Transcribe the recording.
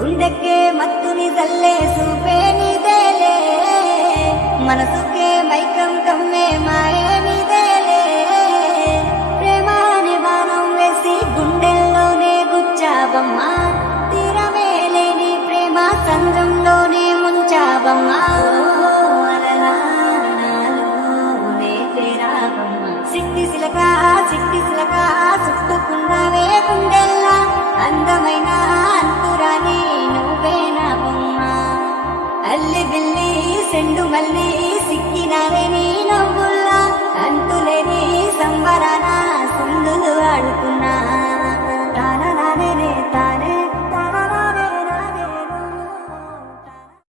గుండెకే మత్తుని జల్లే సూపే నీదేలే మనసుకే మైకం కమ్మే మాయే నీదేలే ప్రేమాని బాణం వేసి గుండెల్లోనే గుచ్చావమ్మా తీరమే లేని ప్రేమ సంద్రంలోనే ముంచావమ్మా సిట్టి సిలక చుట్టుకున్నావే గుండెల్లా అందమైన